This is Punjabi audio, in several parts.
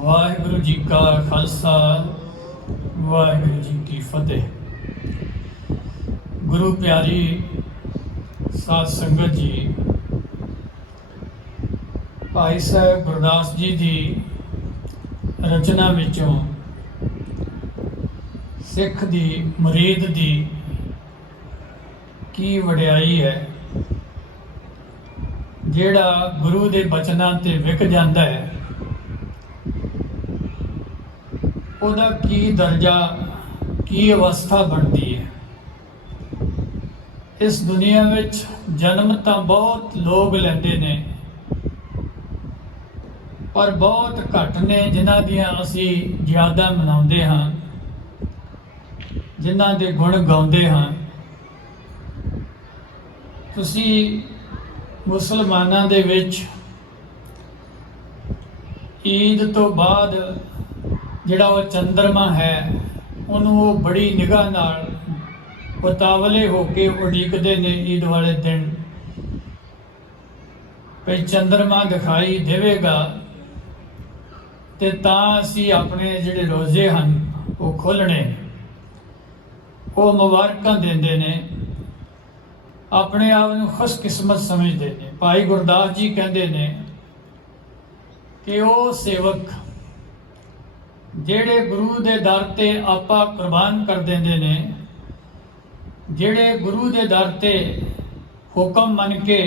वाहिगुरु जी का खालसा वाहिगुरु जी की फतेह। गुरु प्यारी साध संगत जी, भाई साहब गुरदास जी की रचना विचों सिख दी मुरीद दी की वडियाई है। जेड़ा गुरु के बचनां ते विक जाता है ਉਹਦਾ की दर्जा की अवस्था बनती है। इस दुनिया में जन्म तो बहुत लोग लेंदे ने, पर बहुत घट ने जिन्हां दियां असी ज़्यादा मनाउंदे हाँ, जिन्हां दे गुण गाउंदे हाँ। तुसी मुसलमानां दे विच ईद तो बाद जिहड़ा वो चंद्रमा है उन्होंने वो बड़ी निगाह नाल उतावले होके उड़ीकते ने ईद वाले दिन भाई चंद्रमा दिखाई देवेगा ते तां असी अपने जिहड़े रोजे हैं वो खोलने, वो मुबारकां देंदे ने, अपने आप नूं खुशकिस्मत समझते हैं। भाई गुरदास जी कहते ने कि वो सेवक जेड़े गुरु दे दर ते आपा कुर्बान कर देंदे ने, जेड़े गुरु दे दर ते हुक्म मन के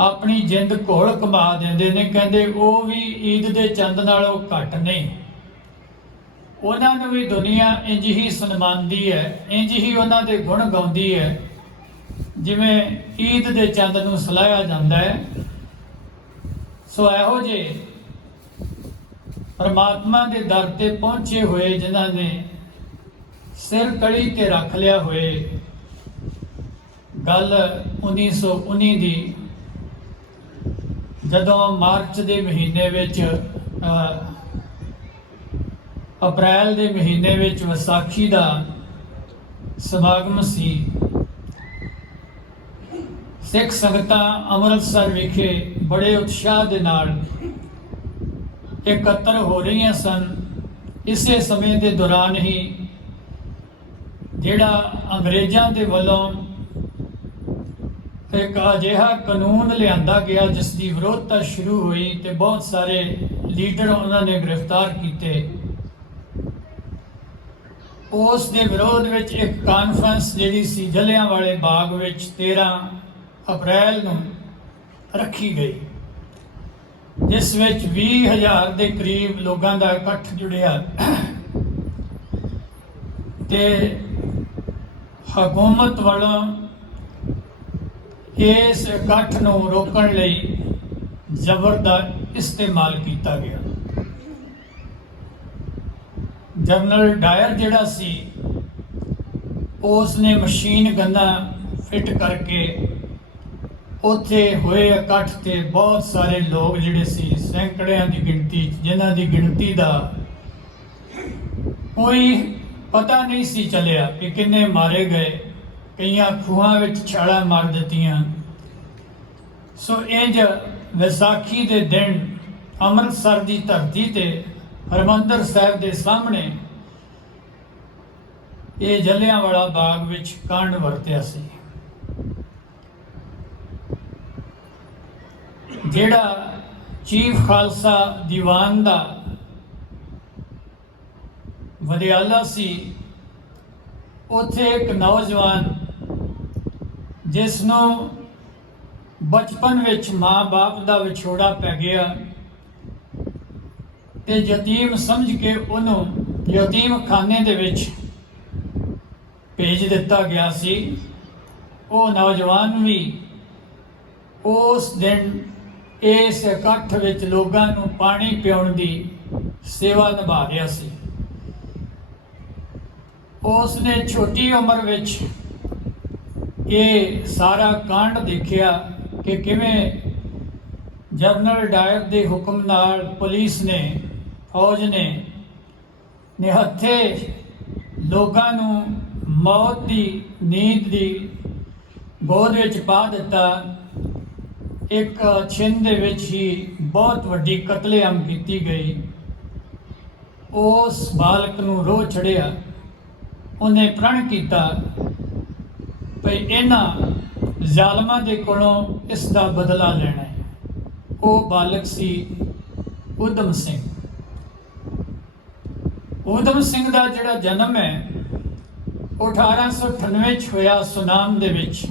अपनी जिंद घोल कमा देंदे ने, कहते वो भी ईद दे चंद नालों घट नहीं। उन्होंने भी दुनिया इंज ही सन्मानदी है, इंज ही उन्हों दे गुण गाउंदी है जिवें ईद दे चंद नूं सलाहिया जांदा है। सो इहो जे परमात्मा के दर ते पहुंचे हुए जिन्हों ने सिर कड़ी ते रख लिया हुए, गल 1919 दी जदों मार्च के महीने विच अप्रैल के महीने विच विसाखी का समागम सी। सिख संगतां अमृतसर विखे बड़े उत्साह के नाल एकत्र हो रही सन। इसे समय के दौरान ही जिहड़ा अंग्रेज़ों के वलों एक अजिहा कानून लिआंदा गया जिसकी विरोधता शुरू हुई तो बहुत सारे लीडर उन्होंने गिरफ्तार किए। उस दे विरोध विच एक कॉन्फ्रेंस जिहड़ी सी जलियांवाले बाग विच 13 अप्रैल नूं रखी गई, जिस विच 20,000 के करीब लोगों का इकट्ठ जुड़िया ते हुकूमत वालों इस इकट्ठ नूं रोकण लई जबर का इस्तेमाल किया गया। जनरल डायर जिहड़ा सी उसने मशीन गन्ना फिट करके उत्थे होए इकट्ठ ते बहुत सारे लोग जिहड़े सी सैकड़ियां की गिनती, जिन्हां की गिनती का कोई पता नहीं सी चलिया कि किन्ने मारे गए, कईयां खूहां विच छालां मार दित्तियां। सो इंज विसाखी के दिन अमृतसर की धरती ते हरमंदर साहिब के सामने ये जलियांवाला बाग विच कांड वरतिया सी। जेड़ा चीफ खालसा दीवान का वडियाला सी, उत्थे एक नौजवान जिसनों बचपन विच माँ बाप का विछोड़ा पै गया ते यतीम समझ के उन्होंने यतीम खाने दे विच भेज दिता गया सी। वो नौजवान भी उस दिन इस इकट्ठ विच लोगों को पानी पियाउण की सेवा निभा रहा सी। उसने छोटी उम्र विच ये सारा कांड देखिया कि किवें जनरल डायर के हुक्म नाल पुलिस ने, फौज ने निहत्थे लोगों मौत की नींद की गोद विच पा दिता ਇੱਕ ਛਿੰਨ ਦੇ ਵਿੱਚ ਹੀ ਬਹੁਤ ਵੱਡੀ ਕਤਲੇਆਮ ਕੀਤੀ ਗਈ। ਉਸ ਬਾਲਕ ਨੂੰ ਰੋਹ ਚੜਿਆ, ਉਹਨੇ ਪ੍ਰਣ ਕੀਤਾ ਭਈ ਇਹਨਾਂ ਜ਼ਾਲਮਾਂ ਦੇ ਕੋਲੋਂ ਇਸ ਦਾ ਬਦਲਾ ਲੈਣਾ ਹੈ। ਉਹ ਬਾਲਕ ਸੀ ਊਧਮ ਸਿੰਘ। ਊਧਮ ਸਿੰਘ ਦਾ ਜਿਹੜਾ ਜਨਮ ਹੈ ਉਹ 1898 ਚ ਹੋਇਆ ਸੁਨਾਮ ਦੇ ਵਿੱਚ,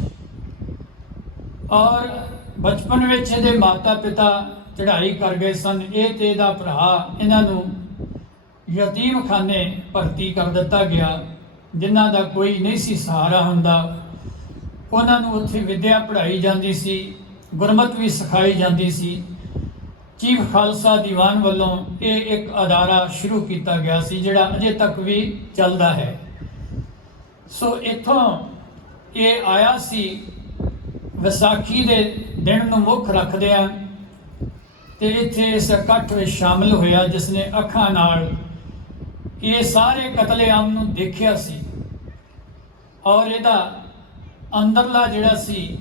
ਔਰ ਬਚਪਨ ਵਿੱਚ ਇਹਦੇ ਮਾਤਾ ਪਿਤਾ ਚੜ੍ਹਾਈ ਕਰ ਗਏ ਸਨ। ਇਹ ਤੇ ਇਹਦਾ ਭਰਾ, ਇਹਨਾਂ ਨੂੰ ਯਤੀਮਖਾਨੇ ਭਰਤੀ ਕਰ ਦਿੱਤਾ ਗਿਆ, ਜਿਨ੍ਹਾਂ ਦਾ ਕੋਈ ਨਹੀਂ ਸੀ ਸਹਾਰਾ ਹੁੰਦਾ। ਉਹਨਾਂ ਨੂੰ ਉੱਥੇ ਵਿੱਦਿਆ ਪੜ੍ਹਾਈ ਜਾਂਦੀ ਸੀ, ਗੁਰਮਤ ਵੀ ਸਿਖਾਈ ਜਾਂਦੀ ਸੀ। ਚੀਫ ਖਾਲਸਾ ਦੀਵਾਨ ਵੱਲੋਂ ਇਹ ਇੱਕ ਅਦਾਰਾ ਸ਼ੁਰੂ ਕੀਤਾ ਗਿਆ ਸੀ, ਜਿਹੜਾ ਅਜੇ ਤੱਕ ਵੀ ਚੱਲਦਾ ਹੈ। ਸੋ ਇੱਥੋਂ ਇਹ ਆਇਆ ਸੀ ਵਿਸਾਖੀ ਦੇ ਦਿਨ ਨੂੰ ਮੁੱਖ ਰੱਖਦਿਆਂ, ਤੇ ਇੱਥੇ ਇਸ ਇਕੱਠ ਵਿੱਚ ਸ਼ਾਮਿਲ ਹੋਇਆ ਜਿਸ ਨੇ ਅੱਖਾਂ ਨਾਲ ਇਹ ਸਾਰੇ ਕਤਲੇਆਮ ਨੂੰ ਦੇਖਿਆ ਸੀ। ਔਰ ਇਹਦਾ ਅੰਦਰਲਾ ਜਿਹੜਾ ਸੀ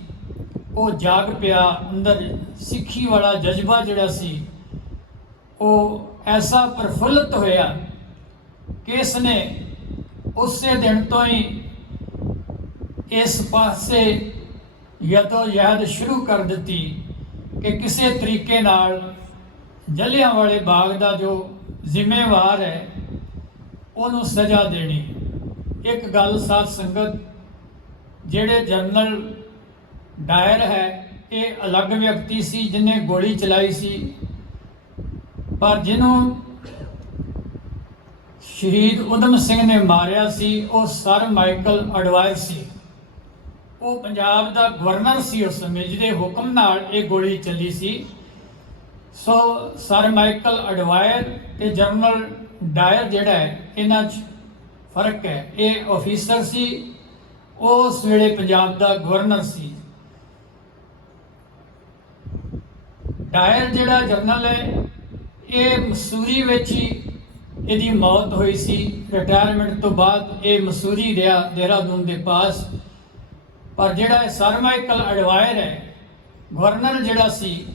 ਉਹ ਜਾਗ ਪਿਆ, ਅੰਦਰ ਸਿੱਖੀ ਵਾਲਾ ਜਜ਼ਬਾ ਜਿਹੜਾ ਸੀ ਉਹ ਐਸਾ ਪ੍ਰਫੁੱਲਤ ਹੋਇਆ ਕਿ ਇਸ ਨੇ ਉਸੇ ਦਿਨ ਤੋਂ ਹੀ ਇਸ ਪਾਸੇ ਯਦ ਸ਼ੁਰੂ ਕਰ ਦਿੱਤੀ ਕਿ ਕਿਸੇ ਤਰੀਕੇ ਨਾਲ ਜਲਿਆਂਵਾਲੇ ਬਾਗ ਦਾ ਜੋ ਜ਼ਿੰਮੇਵਾਰ ਹੈ ਉਹਨੂੰ ਸਜ਼ਾ ਦੇਣੀ। ਇੱਕ ਗੱਲ ਸਾਧ ਸੰਗਤ, ਜਿਹੜੇ ਜਨਰਲ ਡਾਇਰ ਹੈ ਇਹ ਅਲੱਗ ਵਿਅਕਤੀ ਸੀ ਜਿਹਨੇ ਗੋਲੀ ਚਲਾਈ ਸੀ, ਪਰ ਜਿਹਨੂੰ ਸ਼ਹੀਦ ਊਧਮ ਸਿੰਘ ਨੇ ਮਾਰਿਆ ਸੀ ਉਹ ਸਰ ਮਾਈਕਲ ਅਡਵਾਇਰ ਸੀ। ਉਹ ਪੰਜਾਬ ਦਾ ਗਵਰਨਰ ਸੀ ਉਸ ਸਮੇਂ, ਜਿਹਦੇ ਹੁਕਮ ਨਾਲ ਇਹ ਗੋਲੀ ਚੱਲੀ ਸੀ। ਸੋ ਸਰ ਮਾਈਕਲ ਅਡਵਾਇਰ ਤੇ ਜਨਰਲ ਡਾਇਰ ਜਿਹੜਾ ਹੈ, ਇਹਨਾਂ 'ਚ ਫਰਕ ਹੈ। ਇਹ ਆਫੀਸਰ ਸੀ, ਉਸ ਵੇਲੇ ਪੰਜਾਬ ਦਾ ਗਵਰਨਰ ਸੀ। ਡਾਇਰ ਜਿਹੜਾ ਜਨਰਲ ਹੈ ਇਹ ਮਸੂਰੀ ਵਿੱਚ ਹੀ ਇਹਦੀ ਮੌਤ ਹੋਈ ਸੀ। ਰਿਟਾਇਰਮੈਂਟ ਤੋਂ ਬਾਅਦ ਇਹ ਮਸੂਰੀ ਰਿਹਾ, ਦੇਹਰਾਦੂਨ ਦੇ ਪਾਸ। ਪਰ ਜਿਹੜਾ ਸਰ ਮਾਈਕਲ ਅਡਵਾਇਰ ਹੈ ਗਵਰਨਰ ਜਿਹੜਾ ਸੀ,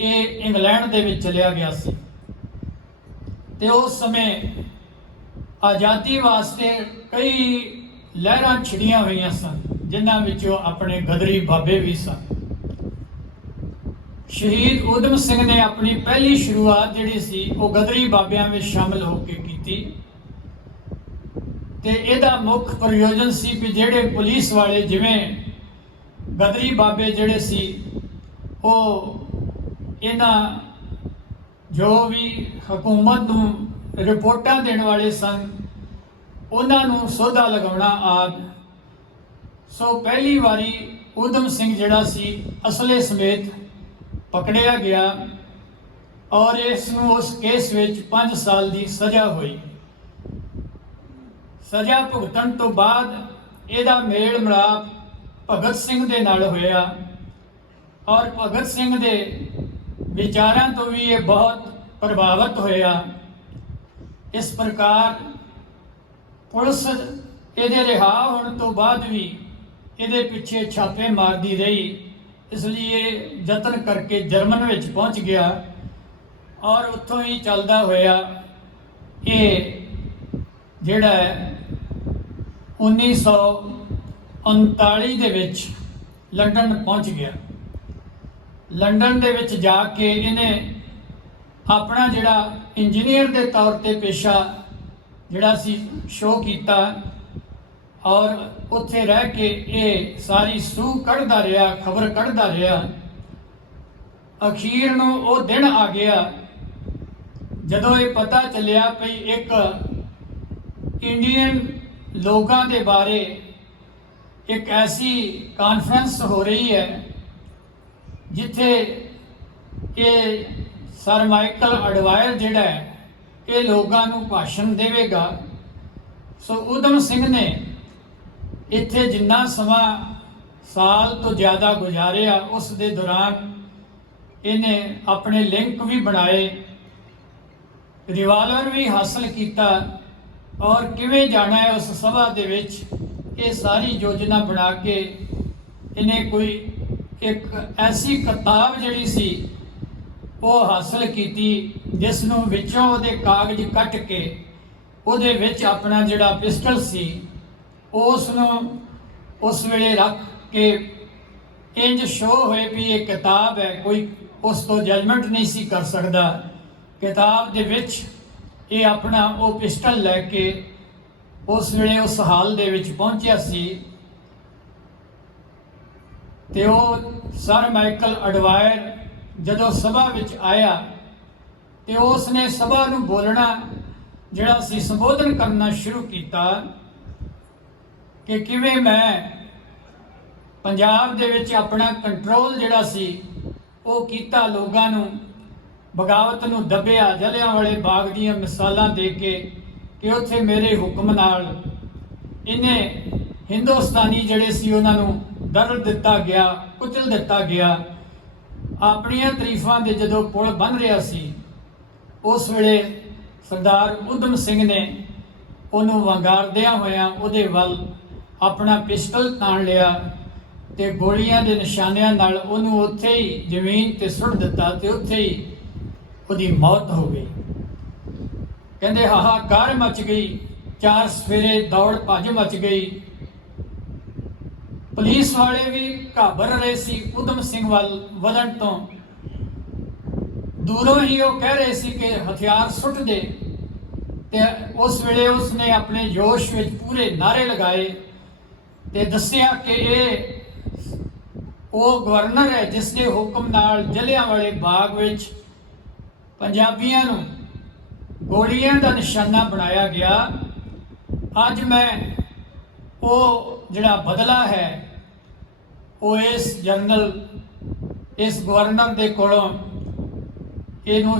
ਇਹ ਇੰਗਲੈਂਡ ਦੇ ਵਿੱਚ ਚਲਿਆ ਗਿਆ ਸੀ। ਤੇ ਉਸ ਸਮੇਂ ਆਜ਼ਾਦੀ ਵਾਸਤੇ ਕਈ ਲਹਿਰਾਂ ਛਿੜੀਆਂ ਹੋਈਆਂ ਸਨ, ਜਿਨ੍ਹਾਂ ਵਿੱਚੋਂ ਆਪਣੇ ਗਦਰੀ ਬਾਬੇ ਵੀ ਸਨ। ਸ਼ਹੀਦ ਊਧਮ ਸਿੰਘ ਨੇ ਆਪਣੀ ਪਹਿਲੀ ਸ਼ੁਰੂਆਤ ਜਿਹੜੀ ਸੀ ਉਹ ਗਦਰੀ ਬਾਬਿਆਂ ਵਿੱਚ ਸ਼ਾਮਿਲ ਹੋ ਕੇ ਕੀਤੀ, ਤੇ ਇਹਦਾ ਮੁੱਖ ਪ੍ਰਯੋਜਨ ਸੀ ਕਿ ਜਿਹੜੇ ਪੁਲਿਸ ਵਾਲੇ, ਜਿਵੇਂ ਗਦਰੀ ਬਾਬੇ ਜਿਹੜੇ ਸੀ, ਉਹ ਇਹਨਾਂ ਜੋ ਵੀ ਹਕੂਮਤ ਨੂੰ ਰਿਪੋਰਟਾਂ ਦੇਣ ਵਾਲੇ ਸਨ, ਉਹਨਾਂ ਨੂੰ ਸੋਧਾ ਲਗਾਉਣਾ ਆਦਿ। ਸੋ ਪਹਿਲੀ ਵਾਰੀ ਊਧਮ ਸਿੰਘ ਜਿਹੜਾ ਸੀ ਅਸਲੇ ਸਮੇਤ ਪਕੜਿਆ ਗਿਆ, ਔਰ ਇਸ ਨੂੰ ਉਸ ਕੇਸ ਵਿੱਚ 5 ਸਾਲ ਦੀ ਸਜ਼ਾ ਹੋਈ। ਸਜ਼ਾ ਭੁਗਤਣ ਤੋਂ ਬਾਅਦ ਇਹਦਾ ਮੇਲ ਮਿਲਾਪ ਭਗਤ ਸਿੰਘ ਦੇ ਨਾਲ ਹੋਇਆ, ਔਰ ਭਗਤ ਸਿੰਘ ਦੇ ਵਿਚਾਰਾਂ ਤੋਂ ਵੀ ਇਹ ਬਹੁਤ ਪ੍ਰਭਾਵਿਤ ਹੋਇਆ। ਇਸ ਪ੍ਰਕਾਰ ਪੁਲਿਸ ਇਹਦੇ ਰਿਹਾ ਹੋਣ ਤੋਂ ਬਾਅਦ ਵੀ ਇਹਦੇ ਪਿੱਛੇ ਛਾਪੇ ਮਾਰਦੀ ਰਹੀ। ਇਸ ਲਈ ਇਹ ਯਤਨ ਕਰਕੇ ਜਰਮਨ ਵਿੱਚ ਪਹੁੰਚ ਗਿਆ, ਔਰ ਉੱਥੋਂ ਹੀ ਚੱਲਦਾ ਹੋਇਆ ਇਹ ਜਿਹੜਾ ਹੈ 1939 ਦੇ ਵਿੱਚ ਲੰਡਨ ਪਹੁੰਚ ਗਿਆ। ਲੰਡਨ ਦੇ ਵਿੱਚ ਜਾ ਕੇ ਇਹਨੇ ਆਪਣਾ ਜਿਹੜਾ ਇੰਜੀਨੀਅਰ ਦੇ ਤੌਰ ਤੇ ਪੇਸ਼ਾ ਜਿਹੜਾ ਸੀ ਸ਼ੋਅ ਕੀਤਾ, ਔਰ ਉੱਥੇ ਰਹਿ ਕੇ ਇਹ ਸਾਰੀ ਸੂਹ ਕੱਢਦਾ ਰਿਹਾ, ਖਬਰ ਕੱਢਦਾ ਰਿਹਾ। ਅਖੀਰ ਨੂੰ ਉਹ ਦਿਨ ਆ ਗਿਆ ਜਦੋਂ ਇਹ ਪਤਾ ਚੱਲਿਆ ਕਿ ਇੱਕ ਇੰਡੀਅਨ ਲੋਕਾਂ ਦੇ ਬਾਰੇ ਇੱਕ ਐਸੀ ਕਾਨਫਰੰਸ ਹੋ ਰਹੀ ਹੈ ਜਿੱਥੇ ਇਹ ਸਰ ਮਾਈਕਲ ਅਡਵਾਇਰ ਜਿਹੜਾ ਹੈ ਇਹ ਲੋਕਾਂ ਨੂੰ ਭਾਸ਼ਣ ਦੇਵੇਗਾ। ਸੋ ਊਧਮ ਸਿੰਘ ਨੇ ਇੱਥੇ ਜਿੰਨਾ ਸਮਾਂ ਸਾਲ ਤੋਂ ਜ਼ਿਆਦਾ ਗੁਜ਼ਾਰਿਆ, ਉਸ ਦੇ ਦੌਰਾਨ ਇਹਨੇ ਆਪਣੇ ਲਿੰਕ ਵੀ ਬਣਾਏ, ਰਿਵਾਲਵਰ ਵੀ ਹਾਸਲ ਕੀਤਾ, ਔਰ ਕਿਵੇਂ ਜਾਣਾ ਹੈ ਉਸ ਸਭਾ ਦੇ ਵਿੱਚ ਇਹ ਸਾਰੀ ਯੋਜਨਾ ਬਣਾ ਕੇ ਇਹਨੇ ਕੋਈ ਇੱਕ ਐਸੀ ਕਿਤਾਬ ਜਿਹੜੀ ਸੀ ਉਹ ਹਾਸਲ ਕੀਤੀ ਜਿਸ ਨੂੰ ਵਿੱਚੋਂ ਉਹਦੇ ਕਾਗਜ਼ ਕੱਟ ਕੇ ਉਹਦੇ ਵਿੱਚ ਆਪਣਾ ਜਿਹੜਾ ਪਿਸਟਲ ਸੀ ਉਸ ਨੂੰ ਉਸ ਵੇਲੇ ਰੱਖ ਕੇ ਇੰਜ ਸ਼ੋ ਹੋਏ ਵੀ ਇਹ ਕਿਤਾਬ ਹੈ, ਕੋਈ ਉਸ ਤੋਂ ਜਜਮੈਂਟ ਨਹੀਂ ਸੀ ਕਰ ਸਕਦਾ। ਕਿਤਾਬ ਦੇ ਵਿੱਚ ਇਹ ਆਪਣਾ ਉਹ ਪਿਸਟਲ ਲੈ ਕੇ ਉਸ ਵੇਲੇ ਉਸ ਹਾਲ ਦੇ ਵਿੱਚ ਪਹੁੰਚਿਆ ਸੀ ਤੇ ਉਹ ਸਰ ਮਾਈਕਲ ਐਡਵਾਇਰ ਜਦੋਂ ਸਭਾ ਵਿੱਚ ਆਇਆ ਤੇ ਉਸ ਨੇ ਸਭਾ ਨੂੰ ਬੋਲਣਾ ਜਿਹੜਾ ਸੀ ਸੰਬੋਧਨ ਕਰਨਾ ਸ਼ੁਰੂ ਕੀਤਾ ਕਿ ਕਿਵੇਂ ਮੈਂ ਪੰਜਾਬ ਦੇ ਵਿੱਚ ਆਪਣਾ ਕੰਟਰੋਲ ਜਿਹੜਾ ਸੀ ਉਹ ਕੀਤਾ, ਲੋਕਾਂ ਨੂੰ ਬਗਾਵਤ ਨੂੰ ਦੱਬਿਆ, ਜਲਿਆਂਵਾਲੇ ਬਾਗ ਦੀਆਂ ਮਿਸਾਲਾਂ ਦੇ ਕੇ ਕਿ ਉੱਥੇ ਮੇਰੇ ਹੁਕਮ ਨਾਲ ਇਹਨੇ ਹਿੰਦੁਸਤਾਨੀ ਜਿਹੜੇ ਸੀ ਉਹਨਾਂ ਨੂੰ ਦਰਦ ਦਿੱਤਾ ਗਿਆ, ਕੁਚਲ ਦਿੱਤਾ ਗਿਆ। ਆਪਣੀਆਂ ਤਾਰੀਫਾਂ ਦੇ ਜਦੋਂ ਪੁਲ ਬਣ ਰਿਹਾ ਸੀ ਉਸ ਵੇਲੇ ਸਰਦਾਰ ਊਧਮ ਸਿੰਘ ਨੇ ਉਹਨੂੰ ਵੰਗਾਰਦਿਆਂ ਹੋਇਆਂ ਉਹਦੇ ਵੱਲ ਆਪਣਾ ਪਿਸਟਲ ਤਾਣ ਲਿਆ ਤੇ ਗੋਲੀਆਂ ਦੇ ਨਿਸ਼ਾਨਿਆਂ ਨਾਲ ਉਹਨੂੰ ਉੱਥੇ ਹੀ ਜ਼ਮੀਨ ਤੇ ਸੁੱਟ ਦਿੱਤਾ ਤੇ ਉੱਥੇ ਹੀ ਉਹਦੀ ਮੌਤ ਹੋ ਗਈ। ਕਹਿੰਦੇ ਹਾਹਾਕਾਰ ਮਚ ਗਈ, ਚਾਰ ਸਵੇਰੇ ਦੌੜ ਭੱਜ ਮਚ ਗਈ। ਪੁਲਿਸ ਵਾਲੇ ਵੀ ਘਾਬਰ ਰਹੇ ਸੀ ਊਧਮ ਸਿੰਘ ਵੱਲ ਵਧਣ ਤੋਂ। ਦੂਰੋਂ ਹੀ ਉਹ ਕਹਿ ਰਹੇ ਸੀ ਕਿ ਹਥਿਆਰ ਸੁੱਟ ਦੇ ਤੇ ਉਸ ਵੇਲੇ ਉਸਨੇ ਆਪਣੇ ਜੋਸ਼ ਵਿੱਚ ਪੂਰੇ ਨਾਅਰੇ ਲਗਾਏ ਤੇ ਦੱਸਿਆ ਕਿ ਇਹ ਉਹ ਗਵਰਨਰ ਹੈ ਜਿਸ ਦੇ ਹੁਕਮ ਨਾਲ ਜਲਿਆਂਵਾਲੇ ਬਾਗ ਵਿੱਚ ਪੰਜਾਬੀਆਂ ਨੂੰ ਗੋਲੀਆਂ ਦਾ ਨਿਸ਼ਾਨਾ ਬਣਾਇਆ ਗਿਆ। ਅੱਜ ਮੈਂ ਉਹ ਜਿਹੜਾ ਬਦਲਾ ਹੈ ਉਹ ਇਸ ਜਨਰਲ, ਇਸ ਗਵਰਨਰ ਦੇ ਕੋਲੋਂ ਇਹਨੂੰ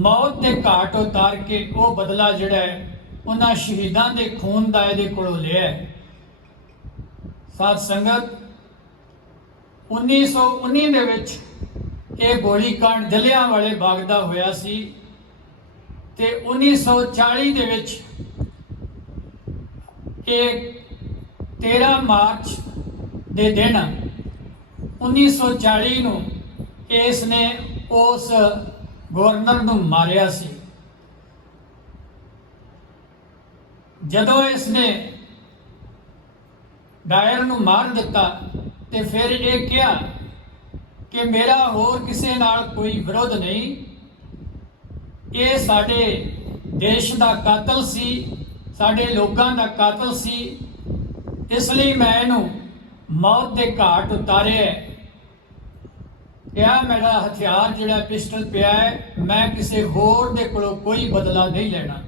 ਮੌਤ ਦੇ ਘਾਟ ਉਤਾਰ ਕੇ ਉਹ ਬਦਲਾ ਜਿਹੜਾ ਹੈ ਉਹਨਾਂ ਸ਼ਹੀਦਾਂ ਦੇ ਖੂਨ ਦਾ ਇਹਦੇ ਕੋਲੋਂ ਲਿਆ। ਸਾਧ ਸੰਗਤ, 1919 ਦੇ ਵਿੱਚ ਇਹ ਗੋਲੀकांड ਜਲਿਆਂਵਾਲੇ ਬਾਗ ਦਾ ਹੋਇਆ ਸੀ ਤੇ 1940 ਦੇ ਵਿੱਚ ਇਹ 13 ਮਾਰਚ ਦੇ ਦਿਨ 1940 ਨੂੰ ਇਸ ਨੇ ਉਸ ਗਵਰਨਰ ਨੂੰ ਮਾਰਿਆ ਸੀ। ਜਦੋਂ ਇਸ ਨੇ ਡਾਇਰ ਨੂੰ ਮਾਰ ਦਿੱਤਾ ਤੇ ਫਿਰ ਇਹ ਕਿਹਾ ਕਿ ਮੇਰਾ ਹੋਰ ਕਿਸੇ ਨਾਲ ਕੋਈ ਵਿਰੋਧ ਨਹੀਂ, ਇਹ ਸਾਡੇ ਦੇਸ਼ ਦਾ ਕਾਤਲ ਸੀ, ਸਾਡੇ ਲੋਕਾਂ ਦਾ ਕਾਤਲ ਸੀ, ਇਸ ਲਈ ਮੈਂ ਇਹਨੂੰ ਮੌਤ ਦੇ ਘਾਟ ਉਤਾਰਿਆ। ਕਿਹਾ ਮੇਰਾ ਹਥਿਆਰ ਜਿਹੜਾ ਪਿਸਟਲ ਪਿਆ ਹੈ, ਮੈਂ ਕਿਸੇ ਹੋਰ ਦੇ ਕੋਲੋਂ ਕੋਈ ਬਦਲਾ ਨਹੀਂ ਲੈਣਾ।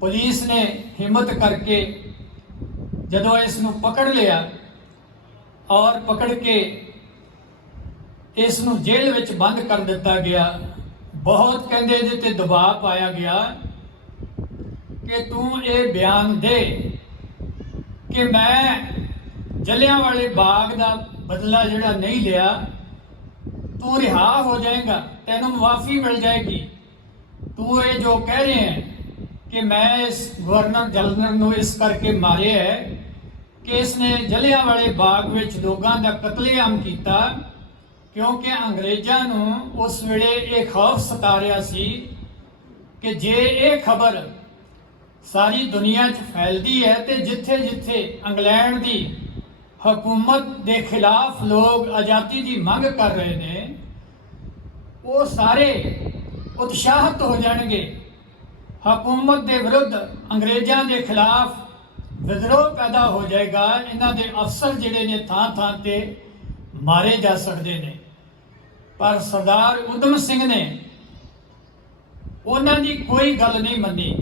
ਪੁਲਿਸ ਨੇ ਹਿੰਮਤ ਕਰਕੇ ਜਦੋਂ ਇਸ ਨੂੰ ਪਕੜ ਲਿਆ ਔਰ ਪਕੜ ਕੇ ਇਸ ਨੂੰ ਜੇਲ੍ਹ ਵਿੱਚ ਬੰਦ ਕਰ ਦਿੱਤਾ ਗਿਆ। ਬਹੁਤ ਕਹਿੰਦੇ ਇਹਦੇ ਤੇ ਦਬਾਅ ਪਾਇਆ ਗਿਆ ਕਿ ਤੂੰ ਇਹ ਬਿਆਨ ਦੇ ਕਿ ਮੈਂ ਜਲਿਆਂਵਾਲੇ ਬਾਗ ਦਾ ਬਦਲਾ ਜਿਹੜਾ ਨਹੀਂ ਲਿਆ, ਤੂੰ ਰਿਹਾ ਹੋ ਜਾਏਗਾ, ਤੈਨੂੰ ਮੁਆਫੀ ਮਿਲ ਜਾਏਗੀ। ਤੂੰ ਇਹ ਜੋ ਕਹਿ ਰਹੇ ਹੈ ਕਿ ਮੈਂ ਇਸ ਗਵਰਨਰ ਜਨਰਲ ਨੂੰ ਇਸ ਕਰਕੇ ਮਾਰਿਆ ਹੈ ਕਿ ਇਸਨੇ ਜਲਿਆਂਵਾਲੇ ਬਾਗ ਵਿੱਚ ਲੋਕਾਂ ਦਾ ਕਤਲੇਆਮ ਕੀਤਾ, ਕਿਉਂਕਿ ਅੰਗਰੇਜ਼ਾਂ ਨੂੰ ਉਸ ਵੇਲੇ ਇਹ ਖੌਫ ਸਤਾ ਰਿਹਾ ਸੀ ਕਿ ਜੇ ਇਹ ਖਬਰ ਸਾਰੀ ਦੁਨੀਆ 'ਚ ਫੈਲਦੀ ਹੈ ਤੇ ਜਿੱਥੇ ਜਿੱਥੇ ਇੰਗਲੈਂਡ ਦੀ ਹਕੂਮਤ ਦੇ ਖਿਲਾਫ ਲੋਕ ਆਜ਼ਾਦੀ ਦੀ ਮੰਗ ਕਰ ਰਹੇ ਨੇ, ਉਹ ਸਾਰੇ ਉਤਸ਼ਾਹਿਤ ਹੋ ਜਾਣਗੇ। ਹਕੂਮਤ ਦੇ ਵਿਰੁੱਧ ਅੰਗਰੇਜ਼ਾਂ ਦੇ ਖਿਲਾਫ ਵਿਦਰੋਹ ਪੈਦਾ ਹੋ ਜਾਏਗਾ। ਇਹਨਾਂ ਦੇ ਅਫਸਰ ਜਿਹੜੇ ਨੇ ਥਾਂ ਥਾਂ ਤੇ ਮਾਰੇ ਜਾ ਸਕਦੇ ਨੇ। ਪਰ ਸਰਦਾਰ ਊਧਮ ਸਿੰਘ ਨੇ ਉਹਨਾਂ ਦੀ ਕੋਈ ਗੱਲ ਨਹੀਂ ਮੰਨੀ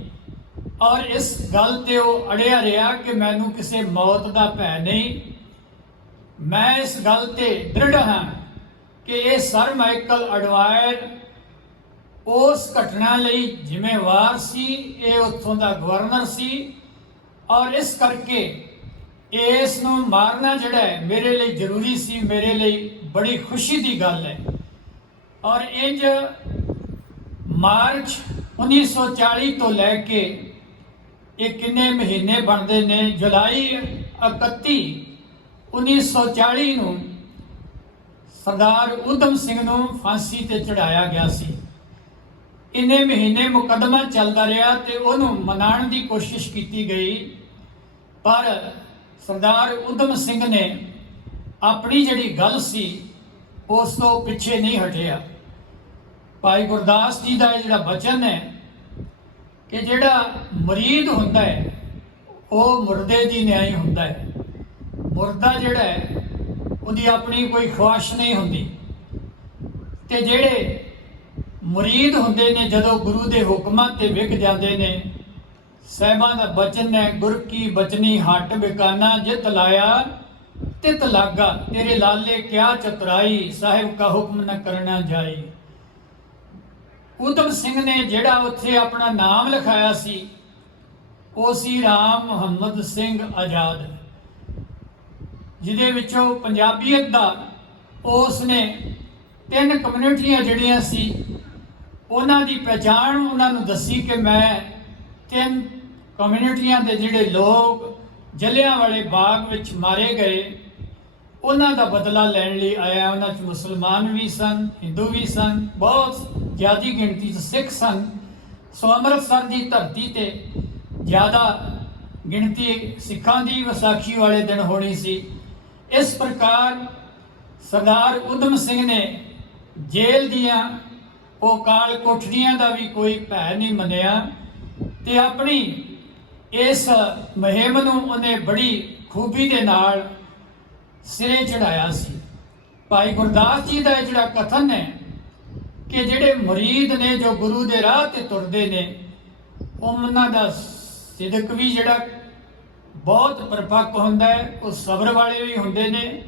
ਔਰ ਇਸ ਗੱਲ ਤੇ ਉਹ ਅੜਿਆ ਰਿਹਾ ਕਿ ਮੈਨੂੰ ਕਿਸੇ ਮੌਤ ਦਾ ਭੈ ਨਹੀਂ। ਮੈਂ ਇਸ ਗੱਲ ਤੇ ਦ੍ਰਿੜ ਹਾਂ ਕਿ ਇਹ ਸਰ ਮਾਈਕਲ ਐਡਵਾਇਰ ਉਸ ਘਟਨਾ ਲਈ ਜ਼ਿੰਮੇਵਾਰ ਸੀ, ਇਹ ਉੱਥੋਂ ਦਾ ਗਵਰਨਰ ਸੀ ਔਰ ਇਸ ਕਰਕੇ ਇਸ ਨੂੰ ਮਾਰਨਾ ਜਿਹੜਾ ਹੈ ਮੇਰੇ ਲਈ ਜ਼ਰੂਰੀ ਸੀ, ਮੇਰੇ ਲਈ ਬੜੀ ਖੁਸ਼ੀ ਦੀ ਗੱਲ ਹੈ। ਔਰ ਇੰਜ ਮਾਰਚ 1940 ਤੋਂ ਲੈ ਕੇ ਇਹ ਕਿੰਨੇ ਮਹੀਨੇ ਬਣਦੇ ਨੇ, ਜੁਲਾਈ 31 1940 ਨੂੰ ਸਰਦਾਰ ਊਧਮ ਸਿੰਘ ਨੂੰ ਫਾਂਸੀ ਤੇ ਚੜਾਇਆ ਗਿਆ ਸੀ। ਇੰਨੇ ਮਹੀਨੇ ਮੁਕੱਦਮਾ ਚੱਲਦਾ ਰਿਹਾ ਤੇ ਉਹਨੂੰ ਮਨਾਉਣ ਦੀ ਕੋਸ਼ਿਸ਼ ਕੀਤੀ ਗਈ, ਪਰ ਸਰਦਾਰ ਊਧਮ ਸਿੰਘ ਨੇ ਆਪਣੀ ਜਿਹੜੀ ਗੱਲ ਸੀ ਉਸ ਤੋਂ ਪਿੱਛੇ ਨਹੀਂ ਹਟਿਆ। ਭਾਈ ਗੁਰਦਾਸ ਜੀ ਦਾ ਇਹ ਜਿਹੜਾ ਬਚਨ ਹੈ ਕਿ ਜਿਹੜਾ ਮੁਰੀਦ ਹੁੰਦਾ ਹੈ ਉਹ ਮੁਰਦੇ ਦੀ ਨਿਆਈ ਹੁੰਦਾ ਹੈ। ਮੁਰਦਾ ਜਿਹੜਾ ਹੈ ਉਹਦੀ ਆਪਣੀ ਕੋਈ ਖੁਆਇਸ਼ ਨਹੀਂ ਹੁੰਦੀ, ਤੇ ਜਿਹੜੇ ਮੁਰੀਦ ਹੁੰਦੇ ਨੇ ਜਦੋਂ ਗੁਰੂ ਦੇ ਹੁਕਮਾਂ ਤੇ ਵਿਕ ਜਾਂਦੇ ਨੇ, ਸਾਹਿਬਾਂ ਦਾ ਬਚਨ ਹੈ, ਗੁਰ ਕੀ ਬਚਨੀ ਹੱਟ ਬਿਕਾਨਾ ਜਿਤ ਲਾਇਆ ਤਿਤ ਲਾਗਾ, ਤੇਰੇ ਲਾਲੇ ਕਿਆ ਚਤੁਰਾਈ, ਸਾਹਿਬ ਕਾ ਹੁਕਮ ਨ ਕਰਨਾ ਜਾਈ। ਊਧਮ ਸਿੰਘ ਨੇ ਜਿਹੜਾ ਉੱਥੇ ਆਪਣਾ ਨਾਮ ਲਿਖਾਇਆ ਸੀ ਉਹ ਸੀ ਰਾਮ ਮੁਹੰਮਦ ਸਿੰਘ ਆਜ਼ਾਦ, ਜਿਹਦੇ ਵਿੱਚੋਂ ਪੰਜਾਬੀਅਤ ਦਾ ਉਸ ਨੇ 3 ਕਮਿਊਨਿਟੀਆਂ ਜਿਹੜੀਆਂ ਸੀ ਉਹਨਾਂ ਦੀ ਪਹਿਚਾਣ ਉਹਨਾਂ ਨੂੰ ਦੱਸੀ ਕਿ ਮੈਂ 3 ਕਮਿਊਨਿਟੀਆਂ ਦੇ ਜਿਹੜੇ ਲੋਕ ਜਲਿਆਂਵਾਲੇ ਬਾਗ ਵਿੱਚ ਮਾਰੇ ਗਏ ਉਹਨਾਂ ਦਾ ਬਦਲਾ ਲੈਣ ਲਈ ਆਇਆ। ਉਹਨਾਂ 'ਚ ਮੁਸਲਮਾਨ ਵੀ ਸਨ, ਹਿੰਦੂ ਵੀ ਸਨ, ਬਹੁਤ ਜ਼ਿਆਦਾ ਗਿਣਤੀ 'ਚ ਸਿੱਖ ਸਨ। ਸੋ ਅੰਮ੍ਰਿਤਸਰ ਦੀ ਧਰਤੀ ਤੇ ਜ਼ਿਆਦਾ ਗਿਣਤੀ ਸਿੱਖਾਂ ਦੀ ਵਿਸਾਖੀ ਵਾਲੇ ਦਿਨ ਹੋਣੀ ਸੀ। ਇਸ ਪ੍ਰਕਾਰ ਸਰਦਾਰ ਊਧਮ ਸਿੰਘ ਨੇ ਜੇਲ੍ਹ ਦੀਆਂ ਉਹ ਕਾਲ ਕੋਠੜੀਆਂ ਦਾ ਵੀ ਕੋਈ ਭੈ ਨਹੀਂ ਮੰਨਿਆ ਤੇ ਆਪਣੀ ਇਸ ਮੁਹਿੰਮ ਨੂੰ ਉਹਨੇ ਬੜੀ ਖੂਬੀ ਦੇ ਨਾਲ ਸਿਰੇ ਚੜਾਇਆ ਸੀ। ਭਾਈ ਗੁਰਦਾਸ ਜੀ ਦਾ ਇਹ ਜਿਹੜਾ ਕਥਨ ਹੈ ਕਿ ਜਿਹੜੇ ਮੁਰੀਦ ਨੇ ਜੋ ਗੁਰੂ ਦੇ ਰਾਹ ਤੇ ਤੁਰਦੇ ਨੇ ਉਹਨਾਂ ਦਾ ਸਿਦਕ ਵੀ ਜਿਹੜਾ ਬਹੁਤ ਪਰਪੱਕ ਹੁੰਦਾ ਹੈ, ਉਹ ਸਬਰ ਵਾਲੇ ਵੀ ਹੁੰਦੇ ਨੇ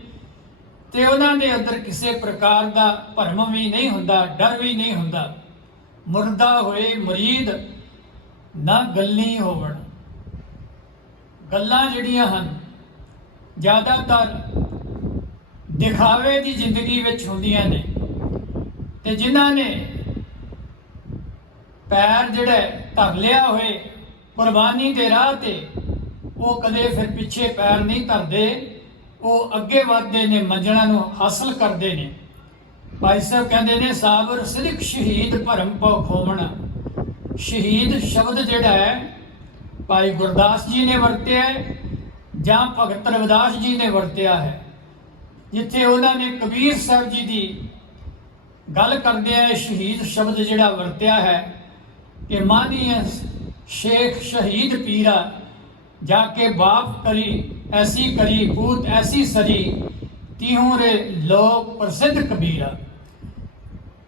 ਤੇ ਉਹਨਾਂ ਦੇ ਅੰਦਰ ਕਿਸੇ ਪ੍ਰਕਾਰ ਦਾ ਭਰਮ ਵੀ ਨਹੀਂ ਹੁੰਦਾ, ਡਰ ਵੀ ਨਹੀਂ ਹੁੰਦਾ। ਮੁਰਦਾ ਹੋਏ ਮੁਰੀਦ ਨਾ ਗੱਲੀ ਹੋਵਣ। ਗੱਲਾਂ ਜਿਹੜੀਆਂ ਹਨ ਜ਼ਿਆਦਾਤਰ ਦਿਖਾਵੇ ਦੀ ਜ਼ਿੰਦਗੀ ਵਿੱਚ ਹੁੰਦੀਆਂ ਨੇ, ਤੇ ਜਿਨ੍ਹਾਂ ਨੇ ਪੈਰ ਜਿਹੜਾ ਧਰ ਲਿਆ ਹੋਏ ਕੁਰਬਾਨੀ ਦੇ ਰਾਹ ਤੇ ਉਹ ਕਦੇ ਫਿਰ ਪਿੱਛੇ ਪੈਰ ਨਹੀਂ ਧਰਦੇ, ਉਹ ਅੱਗੇ ਵਧਦੇ ਨੇ, ਮੰਜ਼ਲਾਂ ਨੂੰ ਹਾਸਲ ਕਰਦੇ ਨੇ। ਭਾਈ ਸਾਹਿਬ ਕਹਿੰਦੇ ਨੇ ਸਾਬਰ ਸਿਦਕ ਸ਼ਹੀਦ ਭਰਮ ਪਉ ਖੋਵਣਾ। ਸ਼ਹੀਦ ਸ਼ਬਦ ਜਿਹੜਾ ਹੈ ਭਾਈ ਗੁਰਦਾਸ ਜੀ ਨੇ ਵਰਤਿਆ ਹੈ ਜਾਂ ਭਗਤ ਰਵਿਦਾਸ ਜੀ ਨੇ ਵਰਤਿਆ ਹੈ। ਜਿੱਥੇ ਉਹਨਾਂ ਨੇ ਕਬੀਰ ਸਾਹਿਬ ਜੀ ਦੀ ਗੱਲ ਕਰਦੇ ਆ ਸ਼ਹੀਦ ਸ਼ਬਦ ਜਿਹੜਾ ਵਰਤਿਆ ਹੈ ਕਿ ਮਾਨੀਏ ਸ਼ੇਖ ਸ਼ਹੀਦ ਪੀਰਾ ਜਾ ਕੇ ਬਾਪ ਕਰੀ ਐਸੀ ਕਰੀ ਪੂਤ ਐਸੀ ਸਰੀ ਤਿਹੋਂ ਰੇ ਲੋਕ ਪ੍ਰਸਿੱਧ ਕਬੀਰਾ।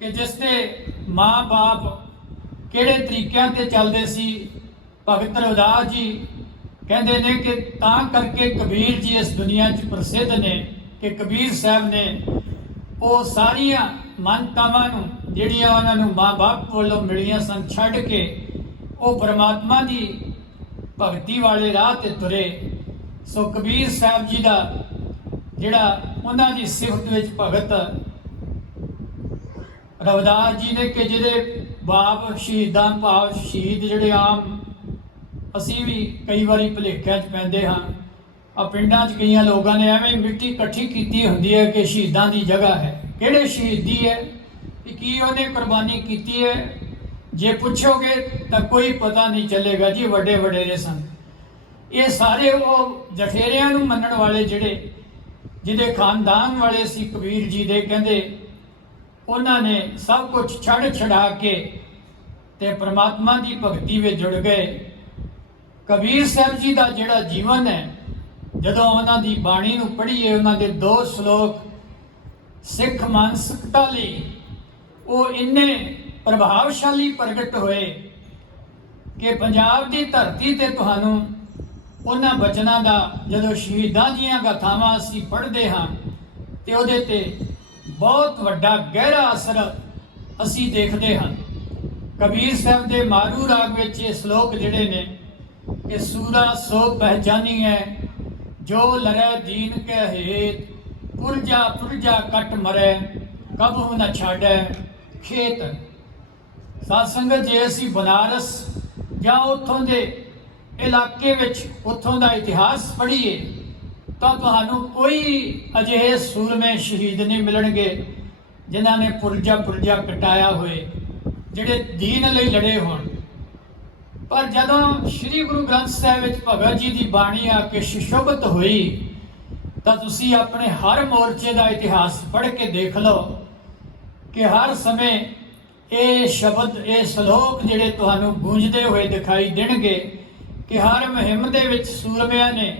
ਕਿ ਜਿਸ ਦੇ ਮਾਂ ਬਾਪ ਕਿਹੜੇ ਤਰੀਕਿਆਂ ਤੇ ਚੱਲਦੇ ਸੀ, ਭਗਤ ਰਵਿਦਾਸ ਜੀ ਕਹਿੰਦੇ ਨੇ ਕਿ ਤਾਂ ਕਰਕੇ ਕਬੀਰ ਜੀ ਇਸ ਦੁਨੀਆ 'ਚ ਪ੍ਰਸਿੱਧ ਨੇ ਕਿ ਕਬੀਰ ਸਾਹਿਬ ਨੇ ਉਹ ਸਾਰੀਆਂ ਮਾਨਤਾਵਾਂ ਨੂੰ ਜਿਹੜੀਆਂ ਉਹਨਾਂ ਨੂੰ ਮਾਂ ਬਾਪ ਵੱਲੋਂ ਮਿਲੀਆਂ ਸਨ ਛੱਡ ਕੇ ਉਹ ਪਰਮਾਤਮਾ ਦੀ ਭਗਤੀ ਵਾਲੇ ਰਾਹ ਤੇ ਤੁਰੇ। ਸੋ ਕਬੀਰ ਸਾਹਿਬ ਜੀ ਦਾ ਜਿਹੜਾ ਉਹਨਾਂ ਦੀ ਸਿਫਤ ਵਿੱਚ ਭਗਤ ਰਵਿਦਾਸ ਜੀ ਨੇ ਕਿ ਜਿਹਦੇ ਬਾਪ ਸ਼ਹੀਦਾਂ ਭਾਵ ਸ਼ਹੀਦ ਜਿਹੜੇ ਆਮ ਅਸੀਂ ਵੀ ਕਈ ਵਾਰੀ ਭੁਲੇਖਿਆਂ 'ਚ ਪੈਂਦੇ ਹਾਂ। ਆ ਪਿੰਡਾਂ 'ਚ ਕਈਆਂ ਲੋਕਾਂ ਨੇ ਐਵੇਂ ਮਿੱਟੀ ਇਕੱਠੀ ਕੀਤੀ ਹੁੰਦੀ ਹੈ ਕਿ ਸ਼ਹੀਦਾਂ ਦੀ ਜਗ੍ਹਾ ਹੈ। ਕਿਹੜੇ ਸ਼ਹੀਦੀ ਹੈ ਕਿ ਕੀ ਉਹਨੇ ਕੁਰਬਾਨੀ ਕੀਤੀ ਹੈ? ਜੇ ਪੁੱਛੋਗੇ ਤਾਂ ਕੋਈ ਪਤਾ ਨਹੀਂ ਚੱਲੇਗਾ ਜੀ, ਵੱਡੇ ਵਡੇਰੇ ਸਨ। ਇਹ ਸਾਰੇ ਉਹ ਜਠੇਰਿਆਂ ਨੂੰ ਮੰਨਣ ਵਾਲੇ ਜਿਹਦੇ ਖਾਨਦਾਨ ਵਾਲੇ ਸੀ ਕਬੀਰ ਜੀ ਦੇ, ਕਹਿੰਦੇ ਉਹਨਾਂ ਨੇ ਸਭ ਕੁਝ ਛੱਡ ਛਡਾ ਕੇ ਤੇ ਪ੍ਰਮਾਤਮਾ ਦੀ ਭਗਤੀ ਵਿੱਚ ਜੁੜ ਗਏ। ਕਬੀਰ ਸਾਹਿਬ ਜੀ ਦਾ ਜਿਹੜਾ ਜੀਵਨ ਹੈ, ਜਦੋਂ ਉਹਨਾਂ ਦੀ ਬਾਣੀ ਨੂੰ ਪੜ੍ਹੀਏ, ਉਹਨਾਂ ਦੇ 2 ਸ਼ਲੋਕ ਸਿੱਖ ਮਾਨਸਿਕਤਾ ਲਈ ਉਹ ਇੰਨੇ ਪ੍ਰਭਾਵਸ਼ਾਲੀ ਪ੍ਰਗਟ ਹੋਏ ਕਿ ਪੰਜਾਬ ਦੀ ਧਰਤੀ ਤੇ ਤੁਹਾਨੂੰ ਉਹਨਾਂ ਬਚਨਾਂ ਦਾ ਜਦੋਂ ਸ਼ਹੀਦਾਂ ਦੀਆਂ ਗਾਥਾਵਾਂ ਅਸੀਂ ਪੜ੍ਹਦੇ ਹਾਂ ਤੇ ਉਹਦੇ ਤੇ ਬਹੁਤ ਵੱਡਾ ਗਹਿਰਾ ਅਸਰ ਅਸੀਂ ਦੇਖਦੇ ਹਾਂ। ਕਬੀਰ ਸਾਹਿਬ ਦੇ ਮਾਰੂ ਰਾਗ ਵਿੱਚ ਇਹ ਸ਼ਲੋਕ ਜਿਹੜੇ ਨੇ ਕਿ ਸੂਰਾ ਸੋ ਪਹਿਚਾਨੀ ਹੈ ਜੋ ਲੜੈ ਦੀਨ ਕੈ ਹੇਤ, ਪੁਰਜਾ ਕੱਟ ਮਰੈ ਕਬਹੁ ਨ ਛਾੜੈ ਖੇਤ। ਸਾਧ ਸੰਗਤ ਜੇ ਅਸੀਂ ਬਨਾਰਸ ਜਾਂ ਉੱਥੋਂ ਦੇ ਇਲਾਕੇ ਵਿੱਚ ਉੱਥੋਂ ਦਾ ਇਤਿਹਾਸ ਪੜ੍ਹੀਏ ਤਾਂ ਤੁਹਾਨੂੰ ਕੋਈ ਅਜਿਹੇ ਸੂਰਮੇ ਸ਼ਹੀਦ ਨਹੀਂ ਮਿਲਣਗੇ ਜਿਨ੍ਹਾਂ ਨੇ ਪੁਰਜਾ ਕਟਾਇਆ ਹੋਏ, ਜਿਹੜੇ ਦੀਨ ਲਈ ਲੜੇ ਹੋਣ। ਪਰ ਜਦੋਂ ਸ੍ਰੀ ਗੁਰੂ ਗ੍ਰੰਥ ਸਾਹਿਬ ਵਿੱਚ ਭਗਤ ਜੀ ਦੀ ਬਾਣੀ ਆ ਕੇ ਸੁਸ਼ੋਭਿਤ ਹੋਈ ਤਾਂ ਤੁਸੀਂ ਆਪਣੇ ਹਰ ਮੋਰਚੇ ਦਾ ਇਤਿਹਾਸ ਪੜ੍ਹ ਕੇ ਦੇਖ ਲਓ ਕਿ ਹਰ ਸਮੇਂ ਇਹ ਸ਼ਬਦ, ਇਹ ਸ਼ਲੋਕ ਜਿਹੜੇ ਤੁਹਾਨੂੰ ਗੂੰਜਦੇ ਹੋਏ ਦਿਖਾਈ ਦੇਣਗੇ ਕਿ ਹਰ ਮੁਹਿੰਮ ਦੇ ਵਿੱਚ ਸੂਰਮਿਆਂ ਨੇ